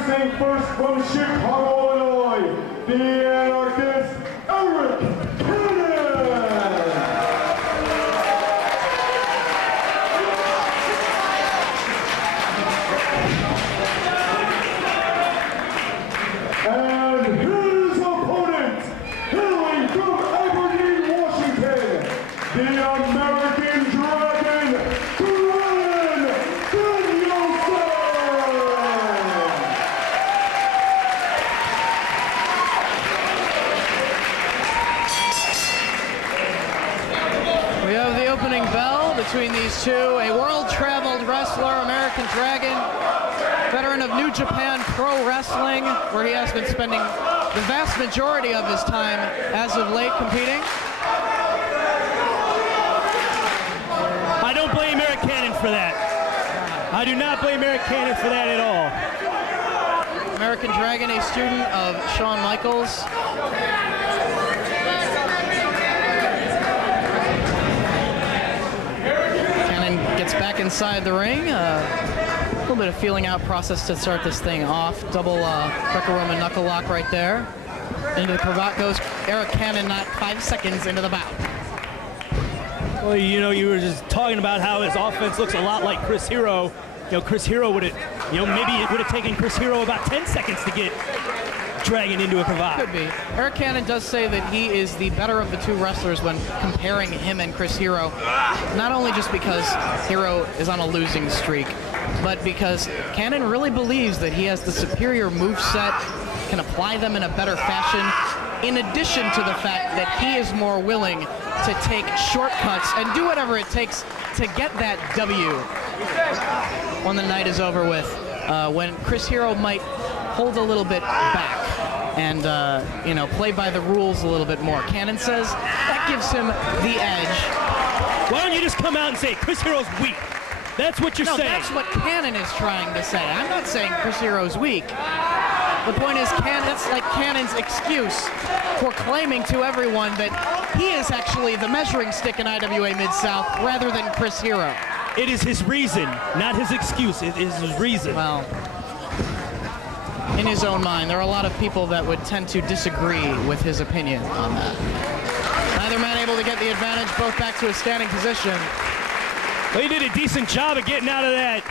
Introducing first from Chicago, Illinois, the Anarchist, Arik Cannon! And his opponent, hailing from Aberdeen, Washington, the American Dragon, Bryan Danielson! We have the opening bell between these two. A world-traveled wrestler, American Dragon, veteran of New Japan Pro Wrestling, where he has been spending the vast majority of his time as of late competing. I don't blame Arik Cannon for that. I do not blame Arik Cannon for that at all. American Dragon, a student of Shawn Michaels. Cannon gets back inside the ring. A little bit of feeling out process to start this thing off. Double Greco-Roman knuckle lock right there. Into the cravat goes Arik Cannon, not 5 seconds into the bout. Well, you know, you were just talking about how his offense looks a lot like Chris Hero. You know, Chris Hero would have, you know, maybe it would have taken Chris Hero about 10 seconds to get Dragon into a cravat. Could be. Arik Cannon does say that he is the better of the two wrestlers when comparing him and Chris Hero. Not only just because Hero is on a losing streak, but because Cannon really believes that he has the superior moveset, can apply them in a better fashion, in addition to the fact that he is more willing to take shortcuts and do whatever it takes to get that W when the night is over with. When Chris Hero might hold a little bit back and you know, play by the rules a little bit more. Cannon says that gives him the edge. Why don't you just come out and say Chris Hero's weak? That's what you're saying. No, that's what Cannon is trying to say. I'm not saying Chris Hero's weak. The point is, it's like Cannon's excuse for claiming to everyone that he is actually the measuring stick in IWA Mid-South rather than Chris Hero. It is his reason, not his excuse. It is his reason. Well, in his own mind, there are a lot of people that would tend to disagree with his opinion on that. Neither man able to get the advantage, both back to a standing position. Well, he did a decent job of getting out of that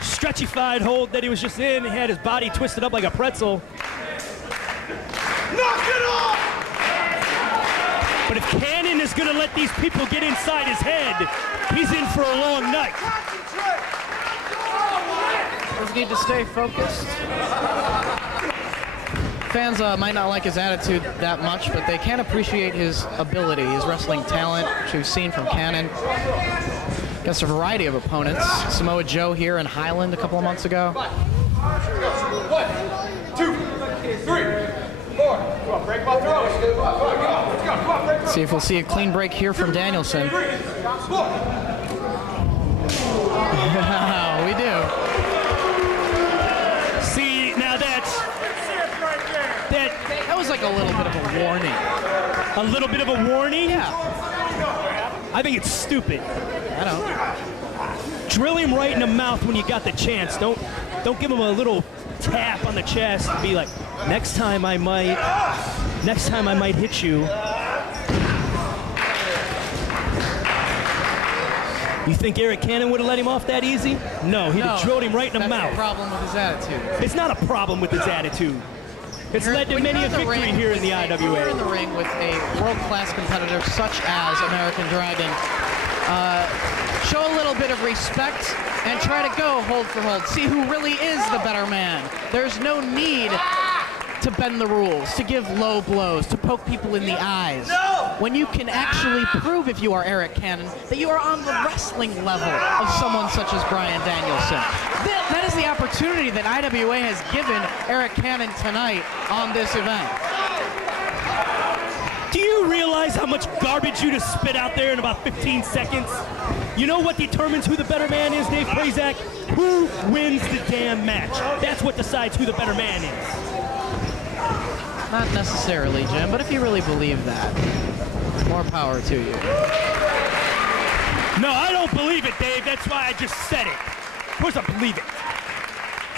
stretchified hold that he was just in. He had his body twisted up like a pretzel. Knock it off! But if Cannon is going to let these people get inside his head, he's in for a long night. Does need to stay focused. Fans might not like his attitude that much, but they can appreciate his ability, his wrestling talent, which we've seen from Cannon. Against a variety of opponents. Samoa Joe here in Highland a couple of months ago. 1, 2, 3, 4. Come on, break my throw. Let's go. Come on, break. See if we'll see a clean break here from Danielson. 3, 4. We do. See, now that was like a little bit of a warning. A little bit of a warning? Yeah. I think it's stupid. I don't. Drill him right in the mouth when you got the chance. Don't give him a little tap on the chest and be like, next time I might hit you. You think Arik Cannon would have let him off that easy? No, he'd have drilled him right in the mouth. That's the problem with his attitude. It's not a problem with his attitude. It's led to many a victory here in the IWA. You're in the ring with a world-class competitor such as American Dragon. Show a little bit of respect and try to go hold for hold. See who really is the better man. There's no need to bend the rules, to give low blows, to poke people in the eyes. When you can actually prove, if you are Arik Cannon, that you are on the wrestling level of someone such as Bryan Danielson. That is the opportunity that IWA has given Arik Cannon tonight on this event. Do you realize how much garbage you just spit out there in about 15 seconds? You know what determines who the better man is, Dave Prazak? Who wins the damn match? That's what decides who the better man is. Not necessarily, Jim, but if you really believe that, more power to you. No, I don't believe it, Dave. That's why I just said it. Of course I believe it.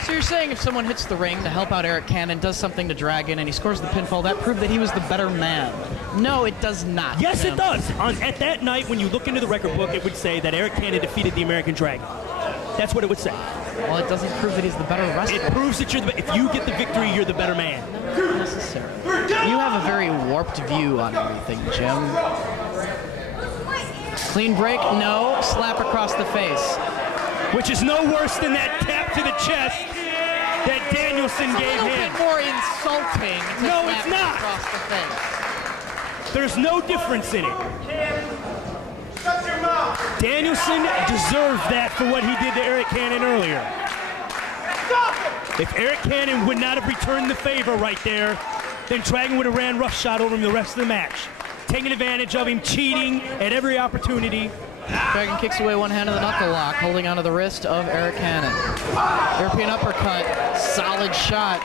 So you're saying if someone hits the ring to help out Arik Cannon, does something to Dragon, and he scores the pinfall, that proved that he was the better man? No, it does not. Yes, Jim. it does. At that night, when you look into the record book, it would say that Arik Cannon defeated the American Dragon. That's what it would say. Well, it doesn't prove that he's the better wrestler. It proves that if you get the victory, you're the better man. Not necessarily. You have a very warped view on everything, Jim. Clean break, no. Slap across the face. Which is no worse than that tap to the chest that Danielson gave him. It's a little bit more insulting to No, slap it's not. across the face. There's no difference in it. Danielson deserved that for what he did to Arik Cannon earlier. If Arik Cannon would not have returned the favor right there, then Dragon would have ran roughshod over him the rest of the match. Taking advantage of him, cheating at every opportunity. Dragon kicks away one hand of the knuckle lock, holding onto the wrist of Arik Cannon. European uppercut, solid shot.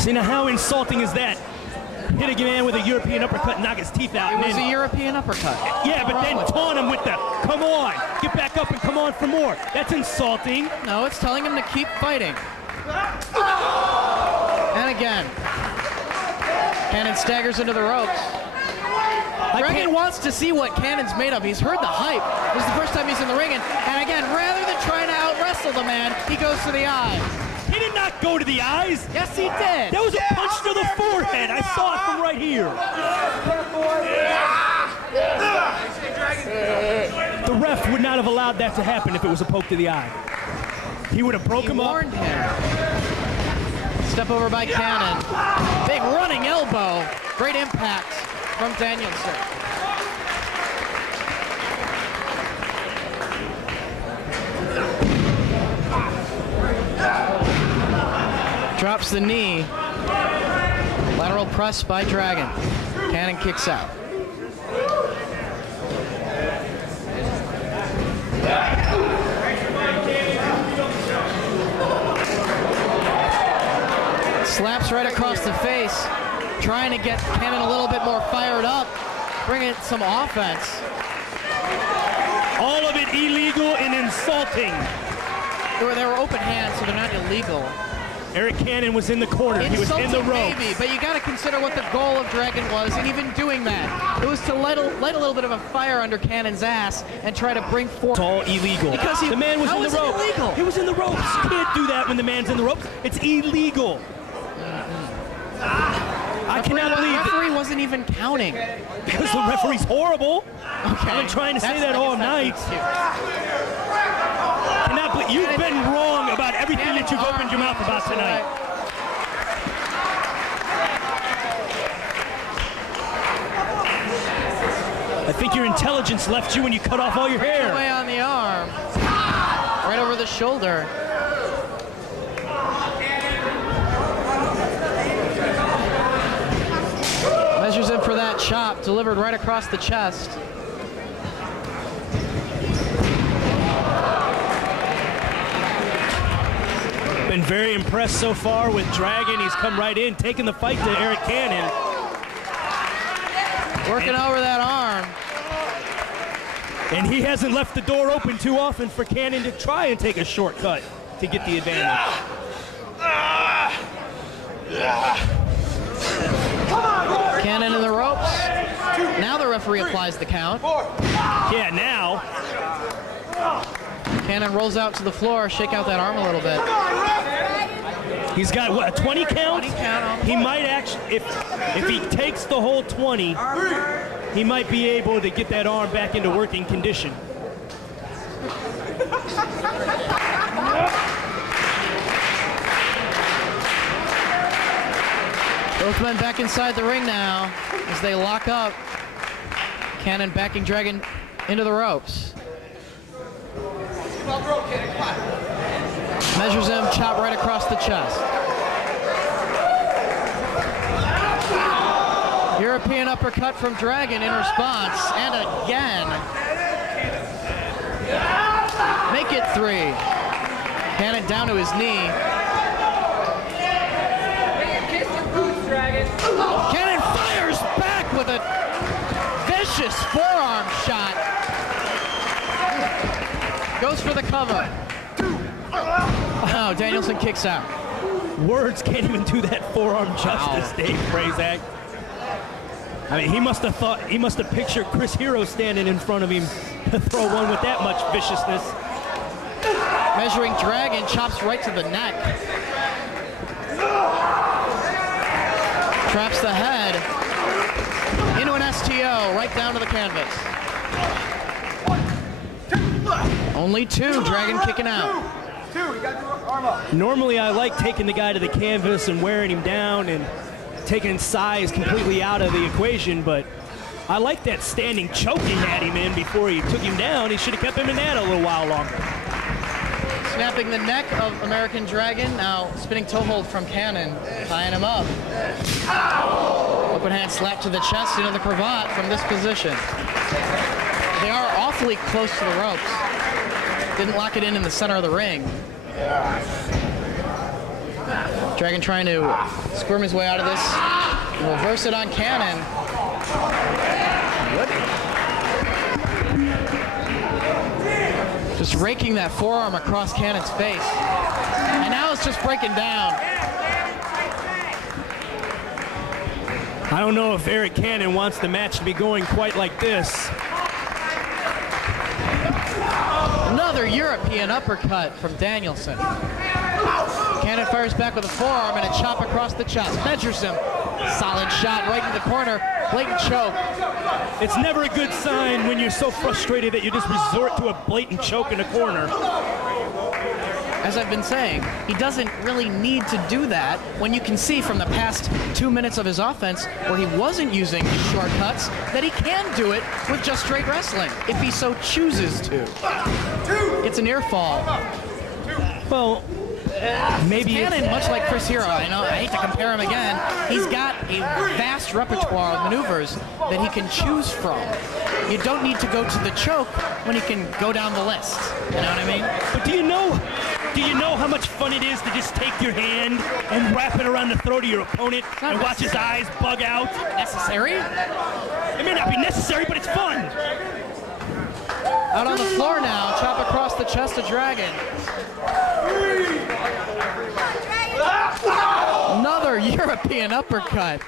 See, now how insulting is that? Hit a man with a European uppercut and knock his teeth out. It was a European uppercut. Yeah, but then taunt him with the, come on, get back up and come on for more. That's insulting. No, it's telling him to keep fighting. And again, Cannon staggers into the ropes. Dragon wants to see what Cannon's made of. He's heard the hype. This is the first time he's in the ring, and again, rather than trying to out-wrestle the man, he goes to the eyes. He did not go to the eyes. Yes, he did. That was a punch to the forehead. I saw it from right here. The ref would not have allowed that to happen if it was a poke to the eye. He would have broke him up. Warned him. Step over by Cannon. Big running elbow. Great impact from Danielson. Drops the knee. Lateral press by Dragon. Cannon kicks out. Slaps right across the face, trying to get Cannon a little bit more fired up, bring in some offense. All of it illegal and insulting. They were open hands, so they're not illegal. Arik Cannon was in the corner. He was in the ropes. Maybe, but you got to consider what the goal of Dragon was, and even doing that, it was to light a little bit of a fire under Cannon's ass and try to bring forth. It's all illegal. Because the man was how in the is it ropes. illegal? He was in the ropes. You can't do that when the man's in the ropes. It's illegal. I cannot believe the referee wasn't even counting. Because the referee's horrible. Okay. I've been trying to say that all night. Cannot believe you've been wrong about everything that you've opened your mouth about tonight. I think your intelligence left you when you cut off all your hair. Away on the arm, right over the shoulder. Measures in for that chop, delivered right across the chest. Been very impressed so far with Dragon. He's come right in, taking the fight to Arik Cannon. Working over that arm. And he hasn't left the door open too often for Cannon to try and take a shortcut to get the advantage. Cannon in the ropes. Now the referee applies the count. Yeah, now. Cannon rolls out to the floor, shake out that arm a little bit. He's got, what, a 20 count? 20 count. He might actually, if he takes the whole 20, he might be able to get that arm back into working condition. Both men back inside the ring now as they lock up. Cannon backing Dragon into the ropes. Measures him, chop right across the chest. European uppercut from Dragon in response, and again. Make it 3. Cannon down to his knee. Cannon fires back with a vicious forearm shot. Goes goes for the cover. Oh, Danielson kicks out. Words can't even do that forearm justice, Dave Prazak. I mean, he must have pictured Chris Hero standing in front of him to throw one with that much viciousness. Measuring dragon, chops right to the neck. Traps the head into an STO, right down to the canvas. Only two, dragon kicking out. Two, you got your arm up. Normally, I like taking the guy to the canvas and wearing him down and taking size completely out of the equation, but I like that standing choking at him in before he took him down. He should have kept him in that a little while longer. Snapping the neck of American Dragon. Now spinning toe hold from Cannon, tying him up. Open hand slap to the chest into the cravat from this position. They are awfully close to the ropes. Didn't lock it in the center of the ring. Dragon trying to squirm his way out of this. And reverse it on Cannon. Just raking that forearm across Cannon's face. And now it's just breaking down. I don't know if Arik Cannon wants the match to be going quite like this. Another European uppercut from Danielson. Cannon fires back with a forearm and a chop across the chest. Measures him. Solid shot right in the corner. Blatant choke. It's never a good sign when you're so frustrated that you just resort to a blatant choke in the corner. As I've been saying, he doesn't really need to do that when you can see from the past 2 minutes of his offense where he wasn't using shortcuts that he can do it with just straight wrestling if he so chooses to. It's a near fall. Well, maybe Cannon, much like Chris Hero, I hate to compare him again, he's got a vast repertoire of maneuvers that he can choose from. You don't need to go to the choke when he can go down the list. You know what I mean? But do you know how much fun it is to just take your hand and wrap it around the throat of your opponent and watch his eyes bug out? Necessary? It may not be necessary, but it's fun. Out on the floor now, chop across the chest of Dragon. Another European uppercut.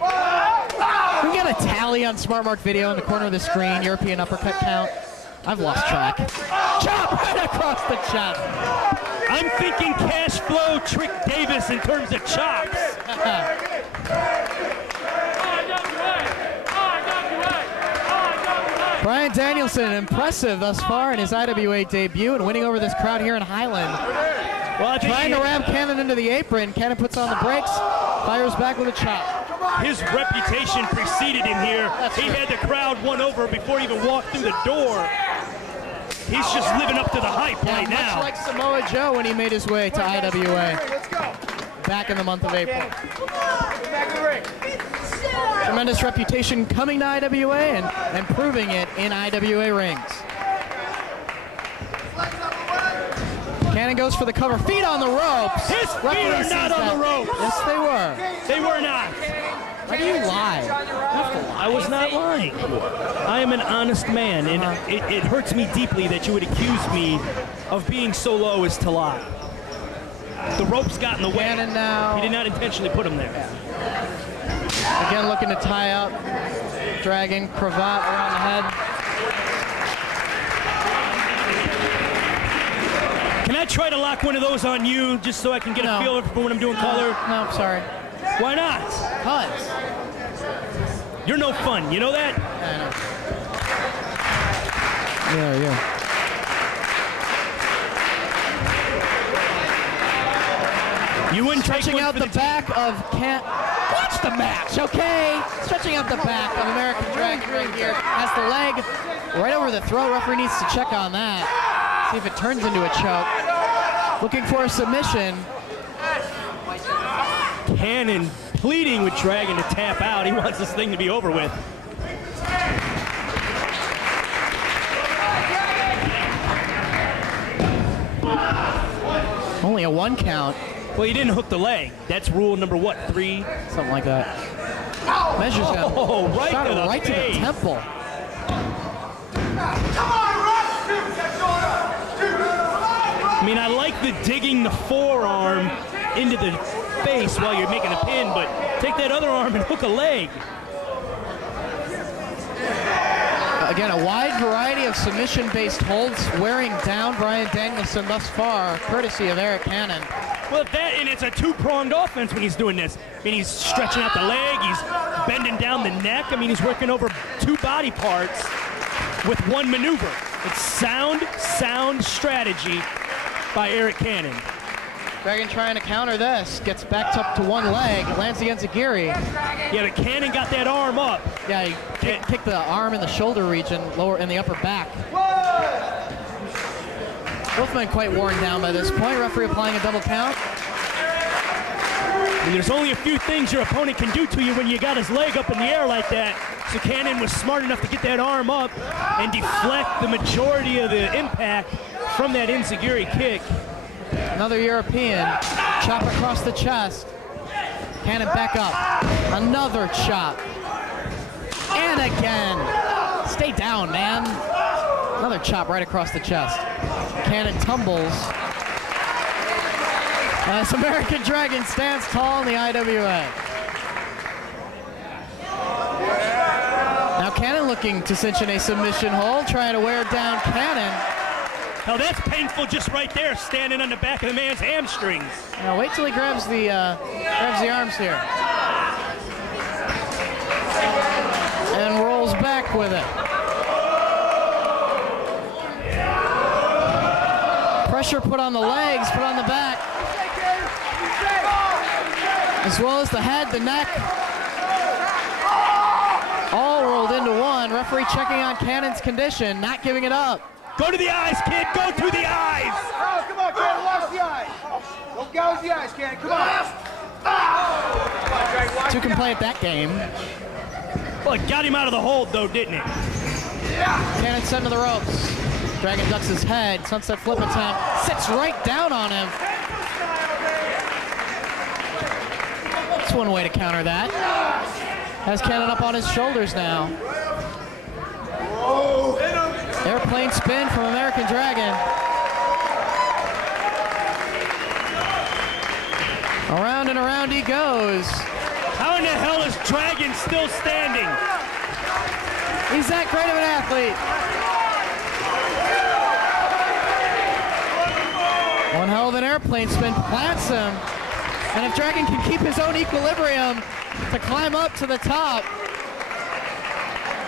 We got a tally on Smart Mark Video in the corner of the screen, European uppercut count. I've lost track. Chop right across the chest. I'm thinking cash flow Trick Davis in terms of chops. Bryan Danielson, impressive thus far in his IWA debut and winning over this crowd here in Highland. Well, trying to ram Cannon into the apron. Cannon puts on the brakes, fires back with a chop. His reputation preceded him here. He had the crowd won over before he even walked through the door. He's just living up to the hype right now. Much like Samoa Joe when he made his way to IWA back in the month of April. Tremendous reputation coming to IWA and proving it in IWA rings. Cannon goes for the cover. Feet on the ropes. His feet are not on the ropes. Yes, they were. They were not. Why do you lie? I was not lying. I am an honest man, and it hurts me deeply that you would accuse me of being so low as to lie. The ropes got in the way. Cannon now. He did not intentionally put him there. Again, looking to tie up Dragon, cravat around the head. Can I try to lock one of those on you just so I can get a feel for when I'm doing color? No, I'm sorry. Why not? Cuz. You're no fun, you know that? I know. Yeah. You wouldn't Stretching out the back of Watch the match, okay? Stretching out the back of American Dragon right here. Has the leg right over the throat. Referee needs to check on that. See if it turns into a choke. Looking for a submission. Cannon pleading with Dragon to tap out. He wants this thing to be over with. Only a 1 count. Well, you didn't hook the leg. That's rule number what, 3? Something like that. Measures him. Oh, right Shot to it the right to the face. temple. Come on, Russ! the digging the forearm into the face while you're making a pin, but take that other arm and hook a leg. Again, a wide variety of submission-based holds wearing down Bryan Danielson thus far, courtesy of Arik Cannon. Well, that, and it's a two-pronged offense when he's doing this. I mean, he's stretching out the leg, he's bending down the neck. I mean, he's working over two body parts with one maneuver. It's sound strategy by Arik Cannon. Dragon trying to counter this, gets backed up to one leg, lands against Aguirre. Yeah, but Cannon got that arm up. Yeah, he kicked the arm in the shoulder region, lower in the upper back. Both men quite worn down by this point. Referee applying a double count. And there's only a few things your opponent can do to you when you got his leg up in the air like that. So Cannon was smart enough to get that arm up and deflect the majority of the impact from that enziguri kick. Another European, chop across the chest. Cannon back up, another chop. And again, stay down, man. Another chop right across the chest. Cannon tumbles. As American Dragon stands tall in the IWA. Now Cannon looking to cinch in a submission hold, trying to wear down Cannon. Now that's painful just right there, standing on the back of the man's hamstrings. Now wait till he grabs the arms here. And rolls back with it. Pressure put on the legs, put on the back. As well as the head, the neck. All rolled into one. Referee checking on Cannon's condition, not giving it up. Go to the eyes, kid. Go to the eyes. Oh, come on, Cannon. Watch the eyes. Don't gouge the eyes, Cannon. Come on. Two can play at that game. Well, it got him out of the hold, though, didn't it? Cannon sent to the ropes. Dragon ducks his head. Sunset flip attempt. Sits right down on him. That's one way to counter that. Has Cannon up on his shoulders now. Airplane spin from American Dragon. Around and around he goes. How in the hell is Dragon still standing? He's that great of an athlete. One hell of an airplane spin, plants him. And if Dragon can keep his own equilibrium to climb up to the top,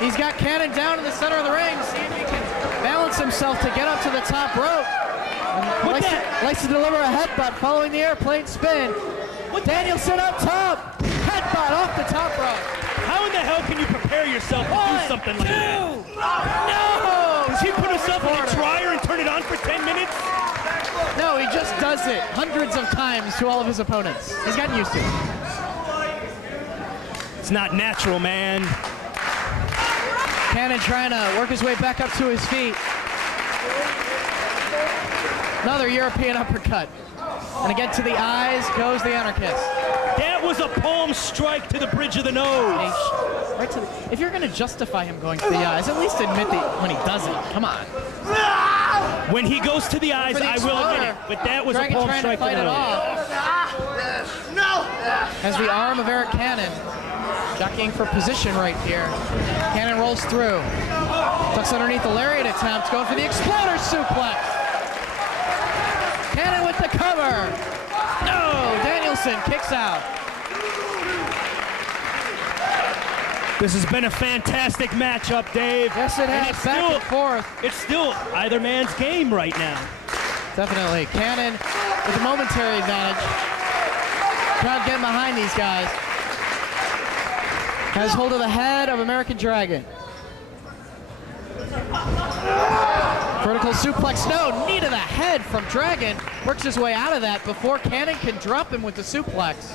he's got Cannon down in the center of the ring, see if he can balance himself to get up to the top rope. Likes to deliver a headbutt following the airplane spin. Danielson up top, headbutt off the top rope. How in the hell can you prepare yourself to do something like that? No! Does he put himself in a dryer and turn it on for 10 minutes? No, he just does it hundreds of times to all of his opponents. He's gotten used to it. It's not natural, man. Cannon trying to work his way back up to his feet. Another European uppercut. And again to the eyes goes the Anarchist. That was a palm strike to the bridge of the nose. Right to the, if you're going to justify him going to the eyes, at least admit that when he does it. Come on. When he goes to the eyes, I will admit it. But that was Dragon a palm trying strike to fight to the it nose. No! As the arm of Arik Cannon, jockeying for position right here. Cannon rolls through. Ducks underneath the lariat attempt, going for the exploder suplex. Cannon with the cover. No, Danielson kicks out. This has been a fantastic matchup, Dave. Yes, it has. Back and forth. It's still either man's game right now. Definitely. Cannon with a momentary advantage. Crowd getting behind these guys. Has hold of the head of American Dragon. Vertical suplex, no, knee to the head from Dragon. Works his way out of that before Cannon can drop him with the suplex.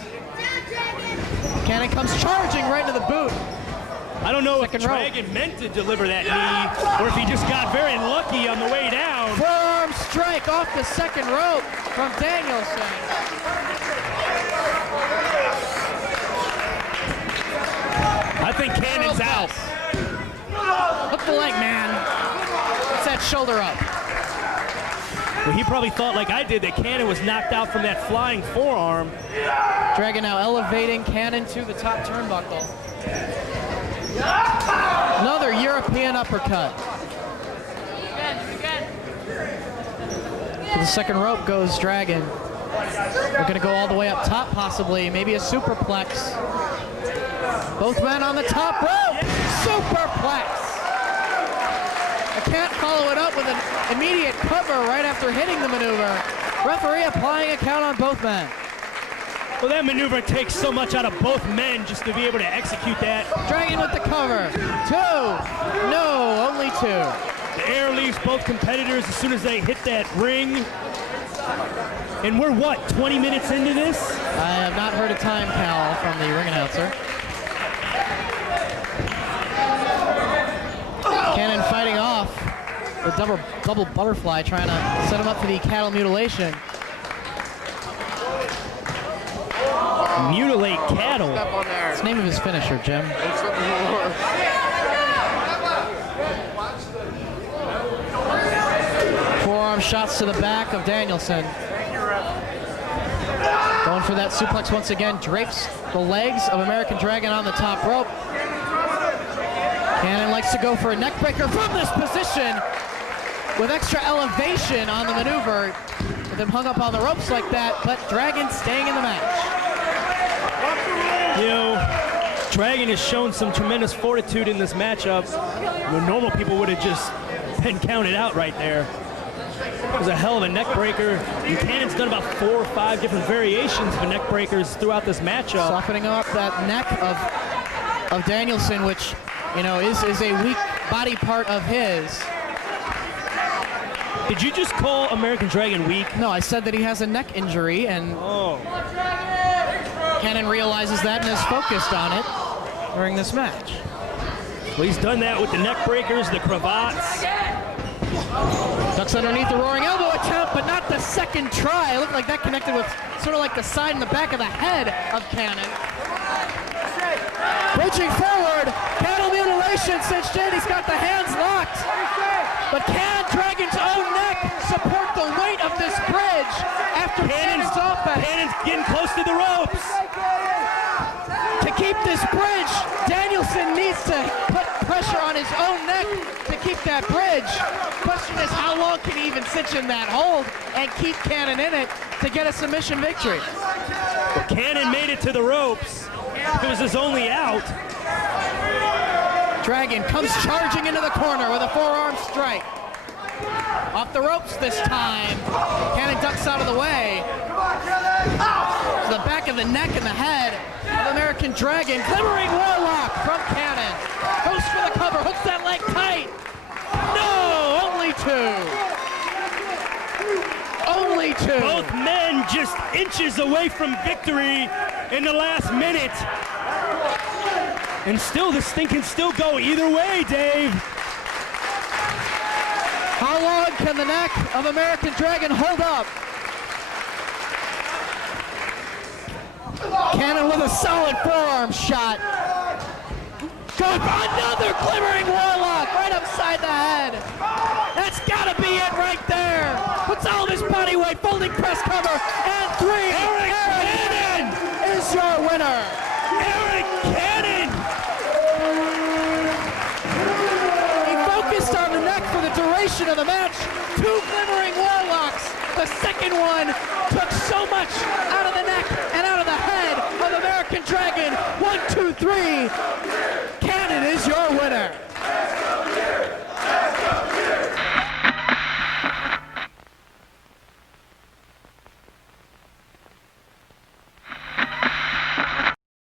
Cannon comes charging right into the boot. I don't know if Second rope. Dragon meant to deliver that knee or if he just got very lucky on the way down. Forearm strike off the second rope from Danielson. I think Cannon's out. Hook the leg, man. Gets that shoulder up. Well, he probably thought, like I did, that Cannon was knocked out from that flying forearm. Dragon now elevating Cannon to the top turnbuckle. Another European uppercut. To the second rope goes Dragon. We're going to go all the way up top, possibly. Maybe a superplex. Both men on the top rope. Superplex. I can't follow it up with an immediate cover right after hitting the maneuver. Referee applying a count on both men. Well, that maneuver takes so much out of both men just to be able to execute that. Dragon with the cover. 2. No, only 2. The air leaves both competitors as soon as they hit that ring. And we're, what, 20 minutes into this? I have not heard a time, Cal, from the ring announcer. Cannon fighting off the double butterfly, trying to set him up for the cattle mutilation. Mutilate cattle. It's the name of his finisher, Jim. Forearm shots to the back of Danielson. Going for that suplex once again, drapes the legs of American Dragon on the top rope. Cannon likes to go for a neck breaker from this position with extra elevation on the maneuver. With him hung up on the ropes like that, but Dragon staying in the match. You know, Dragon has shown some tremendous fortitude in this matchup. Where normal people would have just been counted out right there. It was a hell of a neck breaker. And Cannon's done about 4 or 5 different variations of neck breakers throughout this matchup. Softening up that neck of Danielson, which, you know, is a weak body part of his. Did you just call American Dragon weak? No, I said that he has a neck injury, and Cannon realizes that and is focused on it during this match. Well, he's done that with the neck breakers, the cravats. Ducks underneath the roaring elbow attempt, but not the second try. It looked like that connected with sort of like the side and the back of the head of Cannon. Bridging forward, cattle mutilation cinched in. He's got the hands locked. But can Dragon's own neck support the weight of this bridge after Cannon's offense? Cannon's getting close to the ropes. To keep this bridge, Danielson needs to put pressure on his own neck to keep that bridge. Question is, how long can he even cinch in that hold and keep Cannon in it to get a submission victory? Well, Cannon made it to the ropes. It was his only out. Dragon comes charging into the corner with a forearm strike. Off the ropes this time. Cannon ducks out of the way. To the back of the neck and the head of American Dragon. Glimmering Warlock from Cannon. Goes for the cover, hooks that leg tight. No, only 2. Only 2. Both men just inches away from victory in the last minute. And still, this thing can still go either way, Dave. How long can the neck of American Dragon hold up? Cannon with a solid forearm shot. Going for another glimmering Warlock right upside the head. That's gotta be it right there. Puts all of his body weight, folding press cover, and 3. Arik Cannon is your winner. Arik Cannon. He focused on the neck for the duration of the match. 2 glimmering Warlocks. The second one took so much out of the neck and out of the head of American Dragon. 1, 2, 3.